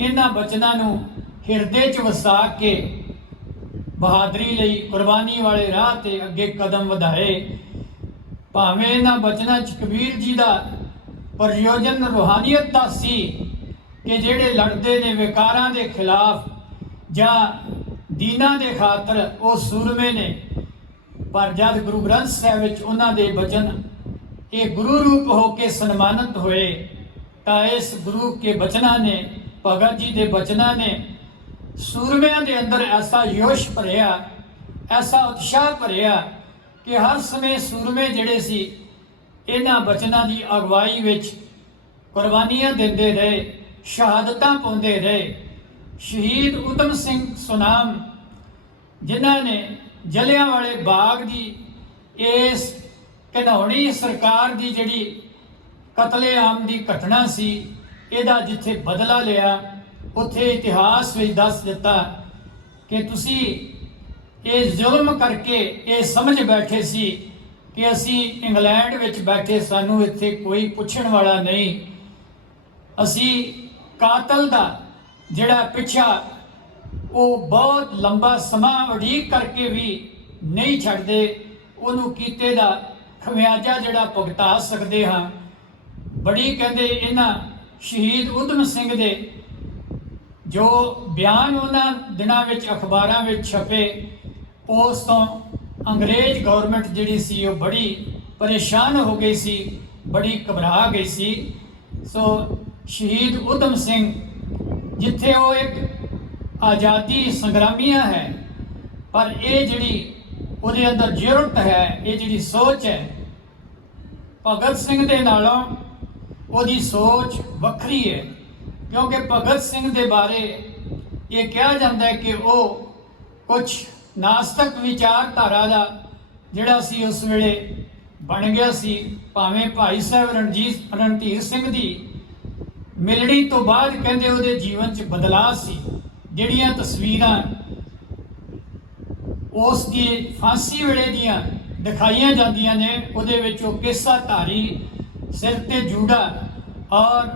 ਇਹਨਾਂ ਬਚਨਾਂ ਨੂੰ ਹਿਰਦੇ 'ਚ ਵਸਾ ਕੇ ਬਹਾਦਰੀ ਲਈ ਕੁਰਬਾਨੀ ਵਾਲੇ ਰਾਹ ਤੇ ਅੱਗੇ ਕਦਮ ਵਧਾਏ। ਭਾਵੇਂ ਇਹਨਾਂ ਬਚਨਾਂ 'ਚ ਕਬੀਰ ਜੀ ਦਾ ਪ੍ਰਯੋਜਨ ਰੂਹਾਨੀਅਤ ਦਾ ਸੀ ਕਿ ਜਿਹੜੇ ਲੜਦੇ ਨੇ ਵਿਕਾਰਾਂ ਦੇ ਖਿਲਾਫ ਜਾਂ ਦੀਨਾਂ ਦੇ ਖਾਤਰ ਉਹ ਸੂਰਮੇ ਨੇ, ਪਰ ਜਦ ਗੁਰੂ ਗ੍ਰੰਥ ਸਾਹਿਬ ਵਿੱਚ ਉਹਨਾਂ ਦੇ ਬਚਨ ਇਹ ਗੁਰੂ ਰੂਪ ਹੋ ਕੇ ਸਨਮਾਨਿਤ ਹੋਏ ਤਾਂ ਇਸ ਗੁਰੂ ਕੇ ਬਚਨਾਂ ਨੇ, ਭਗਤ ਜੀ ਦੇ ਬਚਨਾਂ ਨੇ ਸੂਰਮਿਆਂ ਦੇ ਅੰਦਰ ਐਸਾ ਜੋਸ਼ ਭਰਿਆ, ਐਸਾ ਉਤਸ਼ਾਹ ਭਰਿਆ ਕਿ ਹਰ ਸਮੇਂ ਸੂਰਮੇ ਜਿਹੜੇ ਸੀ ਇਹਨਾਂ ਬਚਨਾਂ ਦੀ ਅਗਵਾਈ ਵਿੱਚ ਕੁਰਬਾਨੀਆਂ ਦਿੰਦੇ ਰਹੇ, ਸ਼ਹਾਦਤਾਂ ਪਾਉਂਦੇ ਰਹੇ। ਸ਼ਹੀਦ ਊਧਮ ਸਿੰਘ ਸੁਨਾਮ ਜਿਨ੍ਹਾਂ ਨੇ ਜਲਿਆਂਵਾਲੇ ਬਾਗ ਦੀ ਇਸ ਘਿਨਾਉਣੀ ਸਰਕਾਰ ਦੀ ਜਿਹੜੀ ਕਤਲੇਆਮ ਦੀ ਘਟਨਾ ਸੀ ਇਹਦਾ ਜਿੱਥੇ ਬਦਲਾ ਲਿਆ, ਉੱਥੇ ਇਤਿਹਾਸ ਵਿੱਚ ਦੱਸ ਦਿੱਤਾ ਕਿ ਤੁਸੀਂ ਇਹ ਜ਼ੁਲਮ ਕਰਕੇ ਇਹ ਸਮਝ ਬੈਠੇ ਸੀ ਕਿ ਅਸੀਂ ਇੰਗਲੈਂਡ ਵਿੱਚ ਬੈਠੇ, ਸਾਨੂੰ ਇੱਥੇ ਕੋਈ ਪੁੱਛਣ ਵਾਲਾ ਨਹੀਂ। ਅਸੀਂ ਕਾਤਲ ਦਾ ਜਿਹੜਾ ਪਿੱਛਾ ਉਹ ਬਹੁਤ ਲੰਬਾ ਸਮਾਂ ਉਡੀਕ ਕਰਕੇ ਵੀ ਨਹੀਂ ਛੱਡਦੇ, ਉਹਨੂੰ ਕੀਤੇ ਦਾ ਖਮਿਆਜਾ ਜਿਹੜਾ ਭੁਗਤਾ ਸਕਦੇ ਹਾਂ। ਬੜੀ ਕਹਿੰਦੇ ਇਹਨਾਂ ਸ਼ਹੀਦ ਊਧਮ ਸਿੰਘ ਦੇ ਜੋ ਬਿਆਨ ਉਹਨਾਂ ਦਿਨਾਂ ਵਿੱਚ ਅਖਬਾਰਾਂ ਵਿੱਚ ਛਪੇ, ਉਸ ਤੋਂ ਅੰਗਰੇਜ਼ ਗਵਰਨਮੈਂਟ ਜਿਹੜੀ ਸੀ ਉਹ ਬੜੀ ਪਰੇਸ਼ਾਨ ਹੋ ਗਈ ਸੀ, ਬੜੀ ਘਬਰਾ ਗਈ ਸੀ। ਸੋ ਸ਼ਹੀਦ ਊਧਮ ਸਿੰਘ ਜਿੱਥੇ ਉਹ ਇੱਕ ਆਜ਼ਾਦੀ ਸੰਗਰਾਮੀਆ ਹੈ, ਪਰ ਇਹ ਜਿਹੜੀ ਉਹਦੇ ਅੰਦਰ ਜੁਰਤ ਹੈ, ਇਹ ਜਿਹੜੀ ਸੋਚ ਹੈ, ਭਗਤ ਸਿੰਘ ਦੇ ਨਾਲੋਂ ਉਹਦੀ ਸੋਚ ਵੱਖਰੀ ਹੈ। ਕਿਉਂਕਿ ਭਗਤ ਸਿੰਘ ਦੇ ਬਾਰੇ ਇਹ ਕਿਹਾ ਜਾਂਦਾ ਹੈ ਕਿ ਉਹ ਕੁਝ ਨਾਸਤਕ ਵਿਚਾਰਧਾਰਾ ਦਾ ਜਿਹੜਾ ਸੀ ਉਸ ਵੇਲੇ ਬਣ ਗਿਆ ਸੀ। ਭਾਵੇਂ ਭਾਈ ਸਾਹਿਬ ਰਣਧੀਰ ਸਿੰਘ ਦੀ ਮਿਲਣੀ ਤੋਂ ਬਾਅਦ ਕਹਿੰਦੇ ਉਹਦੇ ਜੀਵਨ 'ਚ ਬਦਲਾਅ ਸੀ। ਜਿਹੜੀਆਂ ਤਸਵੀਰਾਂ ਉਸ ਦੀ ਫਾਂਸੀ ਵੇਲੇ ਦੀਆਂ ਦਿਖਾਈਆਂ ਜਾਂਦੀਆਂ ਨੇ ਉਹਦੇ ਵਿੱਚ ਉਹ ਕੇਸਾ ਧਾਰੀ, ਸਿਰ ਤੇ ਜੂੜਾ ਔਰ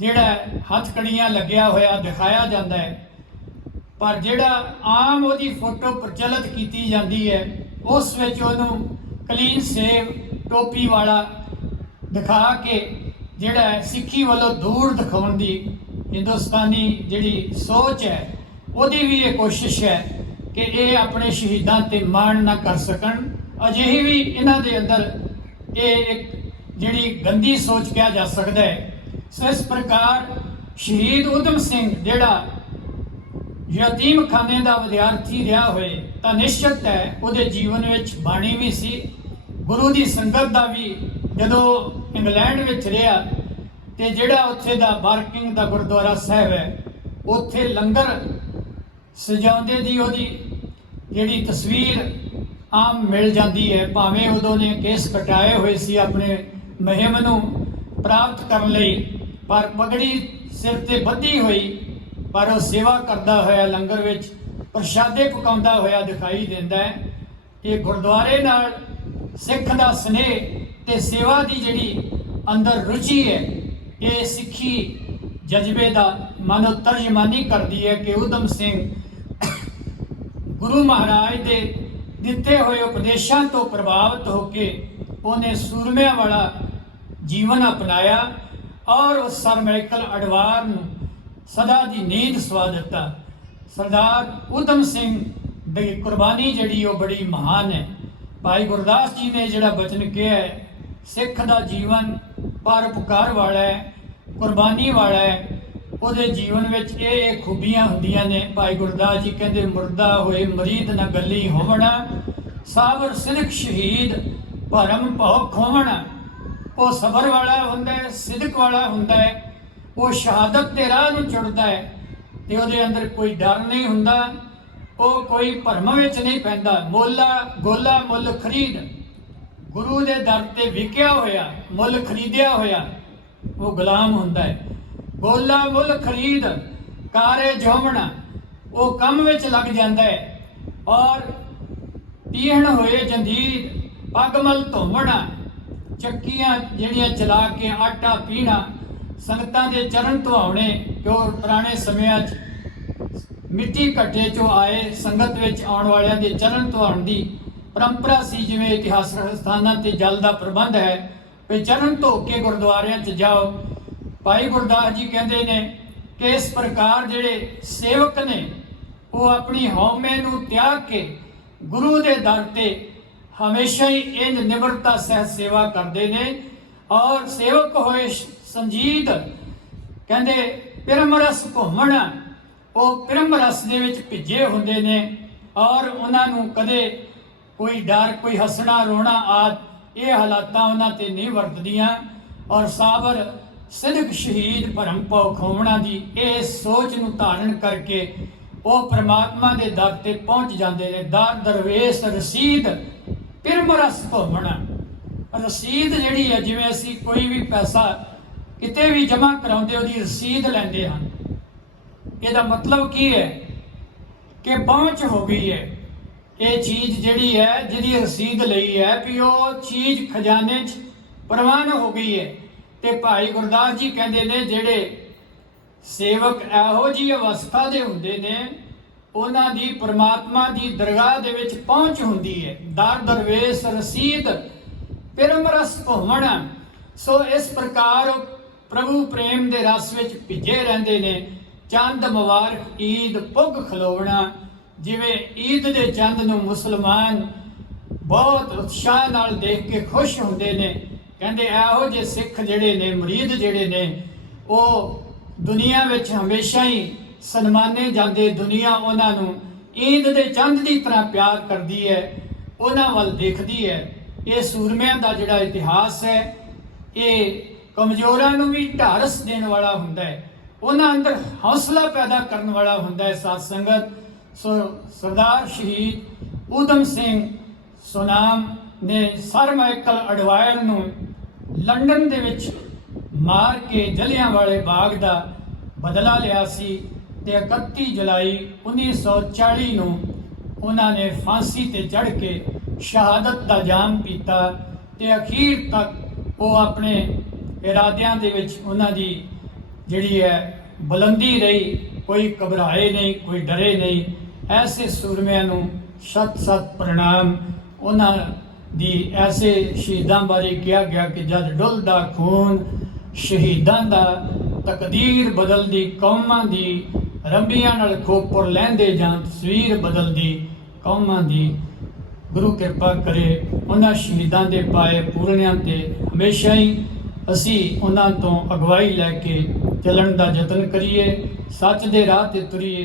ਜਿਹੜਾ ਹੱਥਕੜੀਆਂ ਲੱਗਿਆ ਹੋਇਆ ਦਿਖਾਇਆ ਜਾਂਦਾ ਹੈ। ਪਰ ਜਿਹੜਾ ਆਮ ਉਹਦੀ ਫੋਟੋ ਪ੍ਰਚਲਿਤ ਕੀਤੀ ਜਾਂਦੀ ਹੈ ਉਸ ਵਿੱਚ ਉਹਨੂੰ ਕਲੀਨ ਸੇਵ ਟੋਪੀ ਵਾਲਾ ਦਿਖਾ ਕੇ ਜਿਹੜਾ ਸਿੱਖੀ ਵੱਲੋਂ ਦੂਰ ਦਿਖਾਉਣ ਦੀ ਹਿੰਦੁਸਤਾਨੀ ਜਿਹੜੀ ਸੋਚ ਹੈ ਉਹਦੀ ਵੀ ਇਹ ਕੋਸ਼ਿਸ਼ ਹੈ ਕਿ ਇਹ ਆਪਣੇ ਸ਼ਹੀਦਾਂ ਤੇ ਮਾਣ ਨਾ ਕਰ ਸਕਣ। ਅਜਿਹੀ ਵੀ ਇਹਨਾਂ ਦੇ ਅੰਦਰ ਇਹ ਇੱਕ ਜਿਹੜੀ ਗੰਦੀ ਸੋਚ ਕਿਹਾ ਜਾ ਸਕਦਾ ਹੈ। ਸੋ ਇਸ ਪ੍ਰਕਾਰ ਸ਼ਹੀਦ ਊਧਮ ਸਿੰਘ ਜਿਹੜਾ ਯਤੀਮ ਖਾਨੇ ਦਾ ਵਿਦਿਆਰਥੀ ਰਿਹਾ ਹੋਏ ਤਾਂ ਨਿਸ਼ਚਿਤ ਹੈ ਉਹਦੇ ਜੀਵਨ ਵਿੱਚ ਬਾਣੀ ਵੀ ਸੀ, ਗੁਰੂ ਦੀ ਸੰਗਤ ਦਾ ਵੀ। ਜਦੋਂ ਇੰਗਲੈਂਡ ਵਿੱਚ ਰਿਹਾ ਤੇ ਜਿਹੜਾ ਉੱਥੇ ਦਾ ਬਾਰਕਿੰਗ ਦਾ ਗੁਰਦੁਆਰਾ ਸਾਹਿਬ ਹੈ ਉੱਥੇ ਲੰਗਰ ਸਜਾਉਂਦੇ ਦੀ ਉਹਦੀ ਜਿਹੜੀ ਤਸਵੀਰ ਆਮ ਮਿਲ ਜਾਂਦੀ ਹੈ। ਭਾਵੇਂ ਉਦੋਂ ਨੇ ਕੇਸ ਕਟਾਏ ਹੋਏ ਸੀ ਆਪਣੇ ਮੁਹਿੰਮ ਨੂੰ ਪ੍ਰਾਪਤ ਕਰਨ ਲਈ, ਪਰ ਪਗੜੀ ਸਿਰ ਤੇ ਬੱਧੀ ਹੋਈ, ਪਰ ਉਹ ਸੇਵਾ ਕਰਦਾ ਹੋਇਆ ਲੰਗਰ ਵਿੱਚ ਪ੍ਰਸ਼ਾਦੇ ਪਕਾਉਂਦਾ ਹੋਇਆ ਦਿਖਾਈ ਦਿੰਦਾ ਹੈ। ਇਹ ਗੁਰਦੁਆਰੇ ਨਾਲ ਸਿੱਖ ਦਾ ਸਨੇਹ ਤੇ ਸੇਵਾ ਦੀ ਜਿਹੜੀ ਅੰਦਰ ਰੁਚੀ ਹੈ, ਇਹ ਸਿੱਖੀ ਜਜ਼ਬੇ ਦਾ ਮਨੋ ਤਰਜਮਾਨੀ ਕਰਦੀ ਹੈ ਕਿ ਊਧਮ ਸਿੰਘ ਗੁਰੂ ਮਹਾਰਾਜ ਦੇ ਦਿੱਤੇ ਹੋਏ ਉਪਦੇਸ਼ਾਂ ਤੋਂ ਪ੍ਰਭਾਵਿਤ ਹੋ ਕੇ ਉਹਨੇ ਸੂਰਮਿਆਂ ਵਾਲਾ ਜੀਵਨ ਅਪਣਾਇਆ ਔਰ ਉਸ ਸਰ ਮਾਈਕਲ ਅਡਵਾਰ ਨੂੰ ਸਦਾ ਦੀ ਨੀਂਦ ਸਵਾ ਦਿੱਤਾ। ਸਰਦਾਰ ਊਧਮ ਸਿੰਘ ਦੀ ਕੁਰਬਾਨੀ ਜਿਹੜੀ ਉਹ ਬੜੀ ਮਹਾਨ ਹੈ। ਭਾਈ ਗੁਰਦਾਸ ਜੀ ਨੇ ਜਿਹੜਾ ਬਚਨ ਕਿਹਾ ਹੈ, ਸਿੱਖ ਦਾ ਜੀਵਨ ਪਰਉਪਕਾਰ ਵਾਲਾ ਹੈ, ਕੁਰਬਾਨੀ ਵਾਲਾ ਹੈ। ਉਹਦੇ ਜੀਵਨ ਵਿੱਚ ਇਹ ਖੂਬੀਆਂ ਹੁੰਦੀਆਂ ਨੇ। ਭਾਈ ਗੁਰਦਾਸ ਜੀ ਕਹਿੰਦੇ, ਮੁਰਦਾ ਹੋਏ ਮਰੀਦ ਨਾ ਗੱਲੀ ਹੋਵਣਾ, ਸਾਬਰ ਸਿਦਕ ਸ਼ਹੀਦ ਭਰਮ ਭਉ ਖੋਵਣਾ। ਉਹ ਸਬਰ ਵਾਲਾ ਹੁੰਦਾ ਹੈ, ਸਿਦਕ ਵਾਲਾ ਹੁੰਦਾ ਹੈ, ਉਹ ਸ਼ਹਾਦਤ ਦੇ ਰਾਹ ਨੂੰ ਚੁਣਦਾ ਹੈ। ਤੇ ਉਹਦੇ ਅੰਦਰ ਕੋਈ ਡਰ ਨਹੀਂ ਹੁੰਦਾ, ਉਹ ਕੋਈ ਭਰਮ ਵਿੱਚ ਨਹੀਂ ਪੈਂਦਾ। ਗੋਲਾ ਮੁੱਲ ਖਰੀਦ, ਗੁਰੂ ਦੇ ਦਰ ਤੇ ਵਿਕਿਆ ਹੋਇਆ, ਮੁੱਲ ਖਰੀਦਿਆ ਹੋਇਆ ਉਹ ਗੁਲਾਮ ਹੁੰਦਾ ਹੈ। ਗੋਲਾ ਮੁੱਲ ਖਰੀਦ ਕਾਰੇ ਜੋਮਣਾ, ਉਹ ਕੰਮ ਵਿੱਚ ਲੱਗ ਜਾਂਦਾ ਹੈ। ਔਰ ਪੀਹਣ ਹੋਏ ਜੰਦੀਰ ਪਗਮਲ ਧੋਵਣਾ, ਚੱਕੀਆਂ ਜਿਹੜੀਆਂ ਚਲਾ ਕੇ ਆਟਾ ਪੀਣਾ, ਸੰਗਤਾਂ ਦੇ ਚਰਨ ਧੁਆਉਣੇ। ਜੋ ਪੁਰਾਣੇ ਸਮਿਆਂ 'ਚ ਮਿੱਟੀ ਘੱਟੇ 'ਚੋਂ ਆਏ ਸੰਗਤ ਵਿੱਚ ਆਉਣ ਵਾਲਿਆਂ ਦੇ ਚਰਨ ਧੁਆਉਣ ਦੀ ਪਰੰਪਰਾ ਸੀ। ਜਿਵੇਂ ਇਤਿਹਾਸਕ ਸਥਾਨਾਂ ਤੇ ਜਲ ਦਾ ਪ੍ਰਬੰਧ ਹੈ ਵੀ ਚਰਨ ਧੋ ਕੇ ਗੁਰਦੁਆਰਿਆਂ 'ਚ ਜਾਓ। ਭਾਈ ਗੁਰਦਾਸ ਜੀ ਕਹਿੰਦੇ ਨੇ ਕਿ ਇਸ ਪ੍ਰਕਾਰ ਜਿਹੜੇ ਸੇਵਕ ਨੇ ਉਹ ਆਪਣੀ ਹਉਮੈ ਨੂੰ ਤਿਆਗ ਕੇ ਗੁਰੂ ਦੇ ਦਰ ਤੇ ਹਮੇਸ਼ਾ ਹੀ ਇੰਜ ਨਿਮਰਤਾ ਸਹਿਤ ਸੇਵਾ ਕਰਦੇ ਨੇ। ਔਰ ਸੇਵਕ ਹੋਏ ਸੰਜੀਤ ਕਹਿੰਦੇ ਪਿਰਮ ਰਸ ਘੁੰਮਣ, ਉਹ ਪਿਰਮ ਰਸ ਦੇ ਵਿੱਚ ਭਿੱਜੇ ਹੁੰਦੇ ਨੇ। ਔਰ ਉਹਨਾਂ ਨੂੰ ਕਦੇ ਕੋਈ ਡਰ, ਕੋਈ ਹੱਸਣਾ ਰੋਣਾ ਆਦਿ ਇਹ ਹਾਲਾਤਾਂ ਉਹਨਾਂ ਤੇ ਨਹੀਂ ਵਰਤਦੀਆਂ। ਔਰ ਸਾਬਰ ਸਿਦਕ ਸ਼ਹੀਦ ਭਰਮ ਭਉ ਖੋਵਣਾ ਦੀ ਇਹ ਸੋਚ ਨੂੰ ਧਾਰਨ ਕਰਕੇ ਉਹ ਪ੍ਰਮਾਤਮਾ ਦੇ ਦਰ ਤੇ ਪਹੁੰਚ ਜਾਂਦੇ ਨੇ। ਦਰ ਦਰਵੇਸ਼ ਰਸੀਦ ਪਿਰਮ ਰਸ ਘੁੰਮਣਾ। ਰਸੀਦ ਜਿਹੜੀ ਹੈ, ਜਿਵੇਂ ਅਸੀਂ ਕੋਈ ਵੀ ਪੈਸਾ ਕਿਤੇ ਵੀ ਜਮ੍ਹਾਂ ਕਰਾਉਂਦੇ ਉਹਦੀ ਰਸੀਦ ਲੈਂਦੇ ਹਾਂ, ਇਹਦਾ ਮਤਲਬ ਕੀ ਹੈ ਕਿ ਪਹੁੰਚ ਹੋ ਗਈ ਹੈ। ਇਹ ਚੀਜ਼ ਜਿਹੜੀ ਹੈ ਜਿਹਦੀ ਰਸੀਦ ਲਈ ਹੈ ਵੀ ਉਹ ਚੀਜ਼ ਖਜ਼ਾਨੇ 'ਚ ਪ੍ਰਵਾਨ ਹੋ ਗਈ ਹੈ। ਤੇ ਭਾਈ ਗੁਰਦਾਸ ਜੀ ਕਹਿੰਦੇ ਨੇ ਜਿਹੜੇ ਸੇਵਕ ਇਹੋ ਜਿਹੀ ਅਵਸਥਾ ਦੇ ਹੁੰਦੇ ਨੇ ਉਹਨਾਂ ਦੀ ਪ੍ਰਮਾਤਮਾ ਦੀ ਦਰਗਾਹ ਦੇ ਵਿੱਚ ਪਹੁੰਚ ਹੁੰਦੀ ਹੈ। ਦਰ ਦਰਵੇਸ਼ ਰਸੀਦ ਪਿਰਮ ਰਸ ਘੁੰਮਣਾ। ਸੋ ਇਸ ਪ੍ਰਕਾਰ ਪ੍ਰਭੂ ਪ੍ਰੇਮ ਦੇ ਰਸ ਵਿੱਚ ਭਿੱਜੇ ਰਹਿੰਦੇ ਨੇ। ਚੰਦ ਮੁਬਾਰਕ ਈਦ ਪੁੱਗ ਖਲੋਵਣਾ, ਜਿਵੇਂ ਈਦ ਦੇ ਚੰਦ ਨੂੰ ਮੁਸਲਮਾਨ ਬਹੁਤ ਉਤਸ਼ਾਹ ਨਾਲ ਦੇਖ ਕੇ ਖੁਸ਼ ਹੁੰਦੇ ਨੇ। ਕਹਿੰਦੇ ਇਹੋ ਜਿਹੇ ਸਿੱਖ ਜਿਹੜੇ ਨੇ, ਮੁਰੀਦ ਜਿਹੜੇ ਨੇ, ਉਹ ਦੁਨੀਆ ਵਿੱਚ ਹਮੇਸ਼ਾ ਹੀ ਸਨਮਾਨੇ ਜਾਂਦੇ। ਦੁਨੀਆ ਉਹਨਾਂ ਨੂੰ ਈਦ ਦੇ ਚੰਦ ਦੀ ਤਰ੍ਹਾਂ ਪਿਆਰ ਕਰਦੀ ਹੈ, ਉਹਨਾਂ ਵੱਲ ਦੇਖਦੀ ਹੈ। ਇਹ ਸੂਰਮਿਆਂ ਦਾ ਜਿਹੜਾ ਇਤਿਹਾਸ ਹੈ ਇਹ ਕਮਜ਼ੋਰਾਂ ਨੂੰ ਵੀ ਢਾਰਸ ਦੇਣ ਵਾਲਾ ਹੁੰਦਾ ਹੈ, ਉਹਨਾਂ ਅੰਦਰ ਹੌਸਲਾ ਪੈਦਾ ਕਰਨ ਵਾਲਾ ਹੁੰਦਾ ਹੈ। ਸਾਧ ਸੰਗਤ, ਸੋ ਸਰਦਾਰ ਸ਼ਹੀਦ ਊਧਮ ਸਿੰਘ ਸੁਨਾਮ ਨੇ ਸਰ ਮਾਈਕਲ ਅਡਵਾਇਰ ਨੂੰ ਲੰਡਨ ਦੇ ਵਿੱਚ ਮਾਰ ਕੇ ਜਲਿਆਂਵਾਲੇ ਬਾਗ ਦਾ ਬਦਲਾ ਲਿਆ ਸੀ। ਤੇ 31 ਜੁਲਾਈ 1940 ਨੂੰ ਉਹਨਾਂ ਨੇ ਫਾਂਸੀ ਤੇ ਚੜ੍ਹ ਕੇ ਸ਼ਹਾਦਤ ਦਾ ਜਾਮ ਪੀਤਾ। ਤੇ ਅਖੀਰ ਤੱਕ ਉਹ ਆਪਣੇ ਇਰਾਦਿਆਂ ਦੇ ਵਿੱਚ ਉਹਨਾਂ ਦੀ ਜਿਹੜੀ ਹੈ ਬੁਲੰਦੀ ਰਹੀ। ਕੋਈ ਘਬਰਾਏ ਨਹੀਂ, ਕੋਈ ਡਰੇ ਨਹੀਂ। ਐਸੇ ਸੂਰਮਿਆਂ ਨੂੰ ਸਤ ਸਤ ਪ੍ਰਣਾਮ। ਉਹਨਾਂ ਦੀ ਐਸੇ ਸ਼ਹੀਦਾਂ ਬਾਰੇ ਕਿਹਾ ਗਿਆ ਕਿ ਜਦ ਡੁੱਲਦਾ ਖੂਨ ਸ਼ਹੀਦਾਂ ਦਾ, ਤਕਦੀਰ ਬਦਲਦੀ ਕੌਮਾਂ ਦੀ, ਰੰਬੀਆਂ ਨਾਲ ਖੋਪਰ ਲੈਂਦੇ ਜਾਂ ਤਸਵੀਰ ਬਦਲਦੀ ਕੌਮਾਂ ਦੀ। ਗੁਰੂ ਕਿਰਪਾ ਕਰੇ ਉਹਨਾਂ ਸ਼ਹੀਦਾਂ ਦੇ ਪਾਏ ਪੂਰਨਿਆਂ ਤੇ ਹਮੇਸ਼ਾ ਹੀ ਅਸੀਂ ਉਹਨਾਂ ਤੋਂ ਅਗਵਾਈ ਲੈ ਕੇ ਚੱਲਣ ਦਾ ਯਤਨ ਕਰੀਏ, ਸੱਚ ਦੇ ਰਾਹ ਤੇ ਤੁਰੀਏ।